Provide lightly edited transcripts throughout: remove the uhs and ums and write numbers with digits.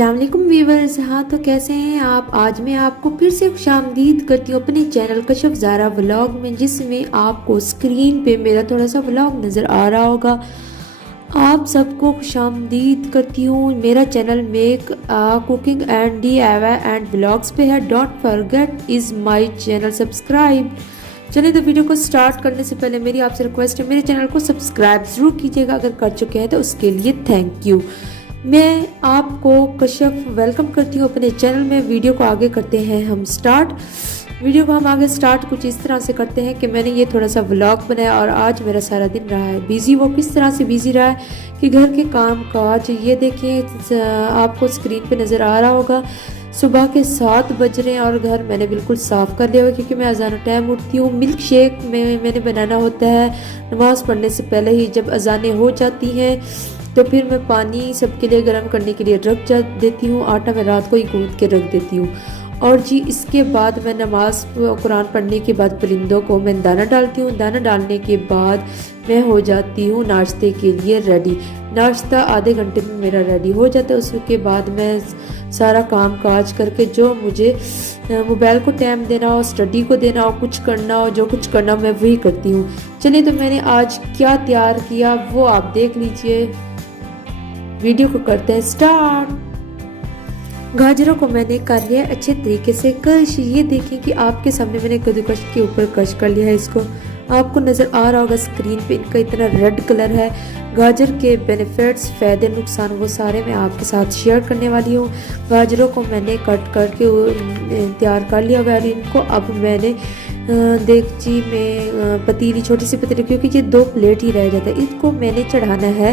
अस्सलाम वालेकुम व्यूवर्स। हाँ तो कैसे हैं आप। आज मैं आपको फिर से खुशामदीद करती हूँ अपने चैनल कशिफ ज़ारा व्लॉग में, जिसमें आपको स्क्रीन पे मेरा थोड़ा सा व्लॉग नज़र आ रहा होगा। आप सबको खुशामदीद करती हूँ। मेरा channel make cooking and DIY and vlogs पे है। Don't forget is my channel subscribe. चलिए तो वीडियो को स्टार्ट करने से पहले मेरी आपसे रिक्वेस्ट है, मेरे चैनल को सब्सक्राइब ज़रूर कीजिएगा। अगर कर चुके हैं तो उसके लिए थैंक यू। मैं आपको कशिफ वेलकम करती हूँ अपने चैनल में। वीडियो को आगे करते हैं हम स्टार्ट। वीडियो को हम आगे स्टार्ट कुछ इस तरह से करते हैं कि मैंने ये थोड़ा सा व्लॉग बनाया और आज मेरा सारा दिन रहा है बिज़ी। वो किस तरह से बिज़ी रहा है कि घर के काम काज, ये देखिए आपको स्क्रीन पे नज़र आ रहा होगा। सुबह के 7 बज रहे हैं और घर मैंने बिल्कुल साफ़ कर लिया हुआ, क्योंकि मैं अजान टाइम उठती हूँ। मिल्क शेक मैंने बनाना होता है नमाज़ पढ़ने से पहले ही। जब अजानें हो जाती हैं तो फिर मैं पानी सबके लिए गर्म करने के लिए रख देती हूँ। आटा मैं रात को ही गूंद के रख देती हूँ। और जी इसके बाद मैं नमाज कुरान पढ़ने के बाद परिंदों को मैं दाना डालती हूँ। दाना डालने के बाद मैं हो जाती हूँ नाश्ते के लिए रेडी। नाश्ता आधे घंटे में मेरा रेडी हो जाता है। उसके बाद मैं सारा काम काज करके, जो मुझे मोबाइल को टाइम देना हो, स्टडी को देना हो, कुछ करना हो, जो कुछ करना हो मैं वही करती हूँ। चलिए तो मैंने आज क्या तैयार किया वो आप देख लीजिए। वीडियो को करते हैं स्टार्ट। गाजरों को मैंने कर लिया अच्छे तरीके से कश। ये देखें कि आपके सामने मैंने कद्दूकस के ऊपर कश कर लिया है। इसको आपको नज़र आ रहा होगा स्क्रीन पे, इनका इतना रेड कलर है। गाजर के बेनिफिट्स, फ़ायदे, नुकसान वो सारे मैं आपके साथ शेयर करने वाली हूँ। गाजरों को मैंने कट करके तैयार कर लिया हुआ है। इनको अब मैंने देगची में पतीली, छोटी सी पतीली, क्योंकि ये 2 प्लेट ही रह जाता है, इसको मैंने चढ़ाना है।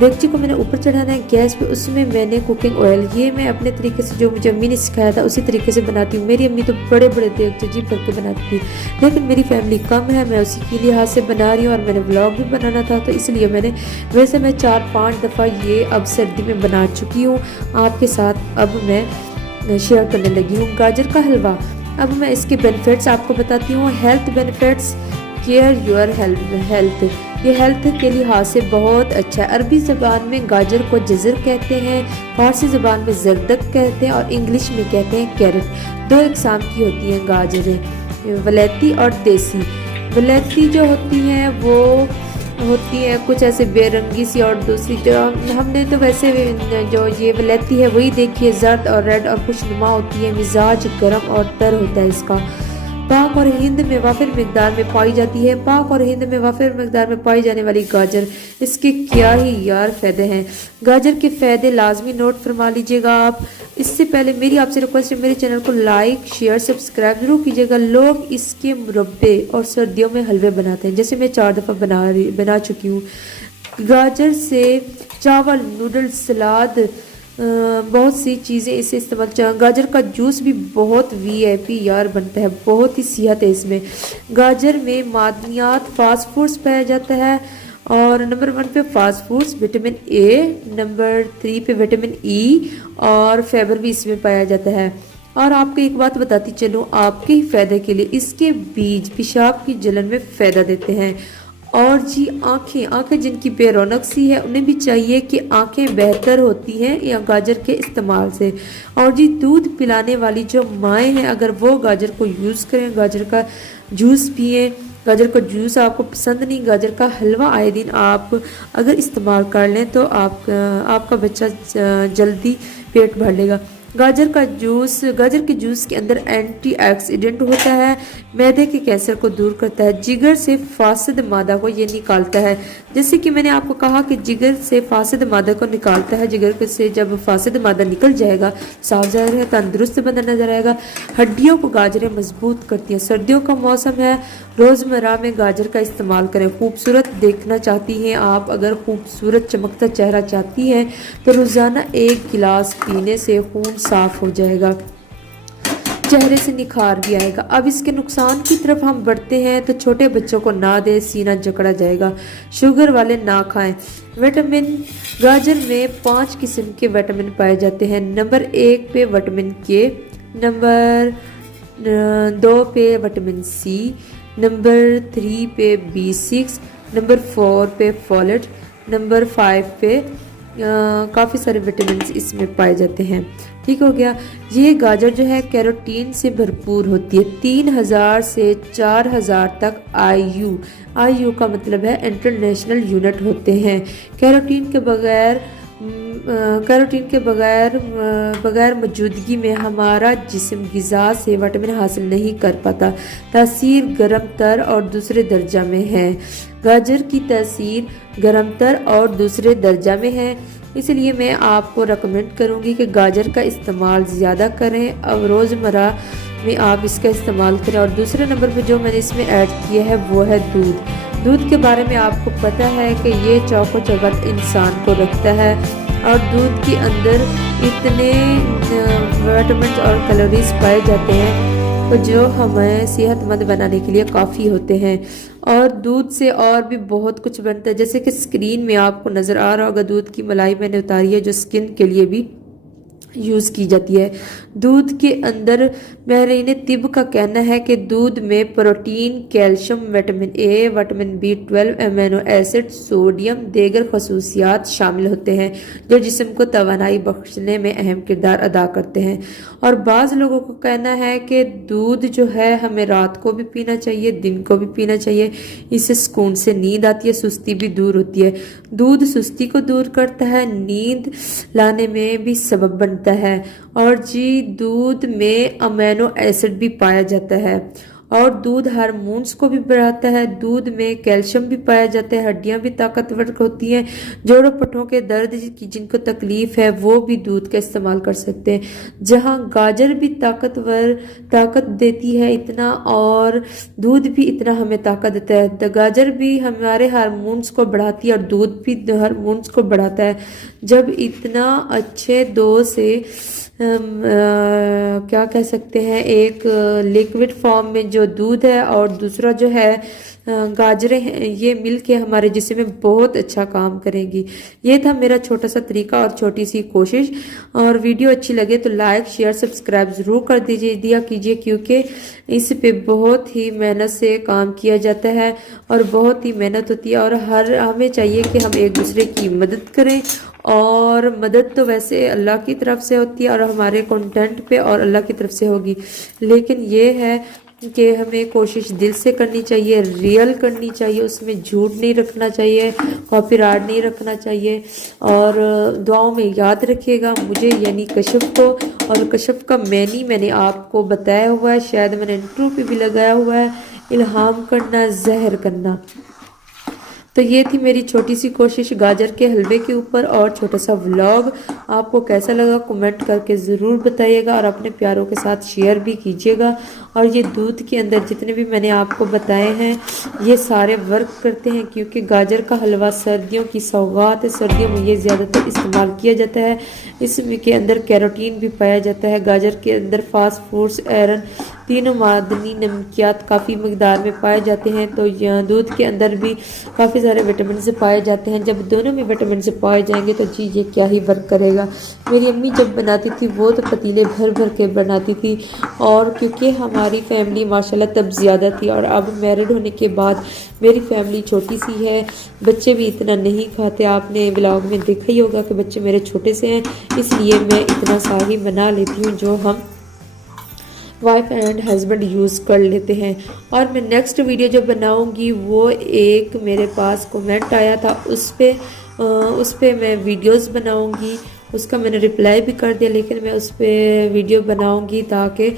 देगची को मैंने ऊपर चढ़ाना है गैस पे। उसमें मैंने कुकिंग ऑयल, ये मैं अपने तरीके से, जो मुझे अम्मी ने सिखाया था उसी तरीके से बनाती हूँ। मेरी अम्मी तो बड़े बड़े देगचे जी भर के बनाती थी, लेकिन मेरी फैमिली कम है, मैं उसी के लिहाज से बना रही हूँ। और मैंने व्लॉग भी बनाना था तो इसलिए मैंने, वैसे मैं 4-5 दफ़ा ये अब सर्दी में बना चुकी हूँ आपके साथ। अब मैं शेयर करने लगी हूँ गाजर का हलवा। अब मैं इसके बेनिफिट्स आपको बताती हूँ। Health benefits, care your health, ये हेल्थ के लिहाज से बहुत अच्छा है। अरबी ज़बान में गाजर को जज़र कहते हैं, फारसी ज़बान में जरदक कहते हैं और इंग्लिश में कहते हैं कैरेट। 2 इकसाम की होती हैं गाजरें, वलैती और देसी। वलैती जो होती हैं वो होती है कुछ ऐसे बेरंगी सी, और दूसरी जो हमने तो वैसे जो ये वलैती है वही देखी है, जर्द और रेड और खुशनुमा होती है। मिजाज गर्म और तर होता है इसका। पाक और हिंद में वाफिर मिकदार में पाई जाती है। पाक और हिंद में वाफिर मिकदार में पाई जाने वाली गाजर, इसके क्या ही यार फ़ायदे हैं। गाजर के फ़ायदे लाजमी नोट फरमा लीजिएगा आप। इससे पहले मेरी आपसे रिक्वेस्ट है, मेरे चैनल को लाइक शेयर सब्सक्राइब जरूर कीजिएगा। लोग इसके मुरब्बे और सर्दियों में हलवे बनाते हैं, जैसे मैं 4 दफ़ा बना चुकी हूँ। गाजर से चावल, नूडल्स, सलाद, बहुत सी चीज़ें इसे इस्तेमाल। गाजर का जूस भी बहुत VIP यार बनता है, बहुत ही सेहत है इसमें। गाजर में मादनियात, फास्ट फूड्स पाया जाता है। और नंबर 1 पे fast foods, vitamin A, number 3 पे विटामिन E और फाइबर भी इसमें पाया जाता है। और आपको एक बात बताती चलूँ आपके ही फ़ायदे के लिए, इसके बीज पेशाब की जलन में फ़ायदा देते हैं। और जी आंखें जिनकी बेरौनक सी है, उन्हें भी चाहिए कि आंखें बेहतर होती हैं या गाजर के इस्तेमाल से। और जी दूध पिलाने वाली जो माएँ हैं, अगर वो गाजर को यूज़ करें, गाजर का जूस पिए। गाजर का जूस आपको पसंद नहीं, गाजर का हलवा आए दिन आप अगर इस्तेमाल कर लें तो आपका बच्चा जल्दी पेट भर लेगा। गाजर के जूस के अंदर एंटीऑक्सीडेंट होता है, मैदे के कैंसर को दूर करता है, जिगर से फासिद मादा को ये निकालता है। जैसे कि मैंने आपको कहा कि जिगर से फासिद मादा को निकालता है। जिगर से जब फासिद मादा निकल जाएगा, साफ ज़ाहिर है तंदुरुस्त बंदा नजर आएगा। हड्डियों को गाजरें मजबूत करती हैं। सर्दियों का मौसम है, रोज़मर्रा में गाजर का इस्तेमाल करें। खूबसूरत देखना चाहती हैं आप, अगर खूबसूरत चमकता चेहरा चाहती हैं तो रोज़ाना 1 गिलास पीने से खून साफ हो जाएगा, चेहरे से निखार भी आएगा। अब इसके नुकसान की तरफ हम बढ़ते हैं तो छोटे बच्चों को ना दे, सीना जकड़ा जाएगा। शुगर वाले ना खाएं। विटामिन, गाजर में 5 किस्म के विटामिन पाए जाते हैं। नंबर 1 पे विटामिन K, नंबर 2 पे विटामिन C, नंबर 3 पे B6, नंबर 4 पे फोलेट, नंबर 5 पे کافی سارے وٹامنس اس میں پائے جاتے ہیں۔ ٹھیک ہو گیا۔ یہ گاجر جو ہے کیروٹین سے بھرپور ہوتی ہے۔ 3000 سے 4000 تک آئی یو کا مطلب ہے انٹرنیشنل یونٹ ہوتے ہیں۔ کیروٹین کے بغیر موجودگی میں ہمارا جسم غذا سے وٹامن حاصل نہیں کر پاتا۔ تاثیر گرم تر اور دوسرے درجہ میں ہے۔ گاجر کی تاثیر گرم تر اور دوسرے درجہ میں ہے، اس لیے میں آپ کو ریکمینڈ کروں گی کہ گاجر کا استعمال زیادہ کریں اور روزمرہ میں آپ اس کا استعمال کریں۔ اور دوسرے نمبر پہ جو میں نے اس میں ایڈ کیا ہے وہ ہے دودھ کے بارے میں آپ کو پتہ ہے کہ یہ چوک و چوبند انسان کو رکھتا ہے، اور دودھ کے اندر اتنے وٹامنز اور کیلوریز پائے جاتے ہیں جو ہمیں صحت مند بنانے کے لیے کافی ہوتے ہیں۔ اور دودھ سے اور بھی بہت کچھ بنتا ہے، جیسے کہ اسکرین میں آپ کو نظر آ رہا ہوگا دودھ کی ملائی میں نے اتاری ہے جو اسکن کے لیے بھی یوز کی جاتی ہے۔ دودھ کے اندر ماہرین طب کا کہنا ہے کہ دودھ میں protein, calcium, vitamin A, vitamin B12، amino acid, sodium, دیگر خصوصیات شامل ہوتے ہیں جو جسم کو توانائی بخشنے میں اہم کردار ادا کرتے ہیں۔ اور بعض لوگوں کو کہنا ہے کہ دودھ جو ہے ہمیں رات کو بھی پینا چاہیے، دن کو بھی پینا چاہیے، اس سے سکون سے نیند آتی ہے، سستی بھی دور ہوتی ہے۔ دودھ سستی کو دور کرتا ہے، نیند لانے میں بھی سبب بنتا ہے، اور دودھ میں امینو ایسڈ بھی پایا جاتا ہے، اور دودھ ہارمونز کو بھی بڑھاتا ہے۔ دودھ میں کیلشیم بھی پایا جاتا ہے، ہڈیاں بھی طاقتور ہوتی ہیں۔ جوڑوں پٹھوں کے درد کی جن کو تکلیف ہے وہ بھی دودھ کا استعمال کر سکتے ہیں۔ جہاں گاجر بھی طاقت دیتی ہے اتنا، اور دودھ بھی اتنا ہمیں طاقت دیتا ہے۔ گاجر بھی ہمارے ہارمونز کو بڑھاتی ہے اور دودھ بھی ہارمونز کو بڑھاتا ہے۔ جب اتنا اچھے دو سے کیا کہہ سکتے ہیں، ایک لیکوڈ فارم میں جو دودھ ہے اور دوسرا جو ہے گاجریں ہیں، یہ مل کے ہمارے جسم میں بہت اچھا کام کریں گی۔ یہ تھا میرا چھوٹا سا طریقہ اور چھوٹی سی کوشش، اور ویڈیو اچھی لگے تو لائک، شیئر، سبسکرائب ضرور کر دیا کیجیے، کیونکہ اس پہ بہت ہی محنت سے کام کیا جاتا ہے اور بہت ہی محنت ہوتی ہے، اور ہمیں چاہیے کہ ہم ایک دوسرے کی مدد کریں۔ اور مدد تو ویسے اللہ کی طرف سے ہوتی ہے اور ہمارے کنٹینٹ پہ اور اللہ کی طرف سے ہوگی، لیکن یہ ہے کہ ہمیں کوشش دل سے کرنی چاہیے، ریئل کرنی چاہیے، اس میں جھوٹ نہیں رکھنا چاہیے، کاپی رائٹ نہیں رکھنا چاہیے۔ اور دعاؤں میں یاد رکھیے گا مجھے یعنی کشف کو، اور کشف کا معنی میں نے آپ کو بتایا ہوا ہے، شاید میں نے انٹرو پہ بھی لگایا ہوا ہے، الہام کرنا، زہر کرنا۔ تو یہ تھی میری چھوٹی سی کوشش گاجر کے حلوے کے اوپر اور چھوٹا سا ولاگ۔ آپ کو کیسا لگا کمنٹ کر کے ضرور بتائیے گا، اور اپنے پیاروں کے ساتھ شیئر بھی کیجیے گا۔ اور یہ دودھ کے اندر جتنے بھی میں نے آپ کو بتائے ہیں یہ سارے ورک کرتے ہیں، کیونکہ گاجر کا حلوہ سردیوں کی سوغات ہے، سردیوں میں یہ زیادہ تر استعمال کیا جاتا ہے۔ اس کے اندر کیروٹین بھی پایا جاتا ہے، گاجر کے اندر فاسٹ فوڈز، آئرن، تینوں معدنی نمکیات کافی مقدار میں پائے جاتے ہیں۔ تو دودھ کے اندر بھی کافی سارے وٹامنز پائے جاتے ہیں۔ جب دونوں میں وٹامنز پائے جائیں گے تو یہ کیا ہی ورک کرے گا۔ میری امی جب بناتی تھی وہ تو پتیلے بھر بھر کے بناتی تھی، اور کیونکہ ہماری فیملی ماشاءاللہ تب زیادہ تھی، اور اب میرڈ ہونے کے بعد میری فیملی چھوٹی سی ہے، بچے بھی اتنا نہیں کھاتے۔ آپ نے ولاگ میں دیکھا ہی ہوگا کہ بچے میرے چھوٹے سے ہیں، اس لیے میں اتنا سا ہی بنا لیتی ہوں جو ہم وائف اینڈ ہسبینڈ یوز کر لیتے ہیں۔ اور میں نیکسٹ ویڈیو جو بناؤں گی وہ ایک میرے پاس کومنٹ آیا تھا، اس پہ میں ویڈیوز بناؤں گی، اس کا میں نے رپلائی بھی کر دیا، لیکن میں اس پہ ویڈیو بناؤں گی تاکہ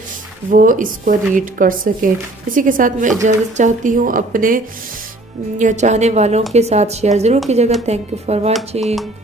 وہ اس کو ریڈ کر سکیں۔ اسی کے ساتھ میں اجازت چاہتی ہوں، اپنے چاہنے والوں کے ساتھ شیئر ضرور کیجیے گا۔ Thank you for watching.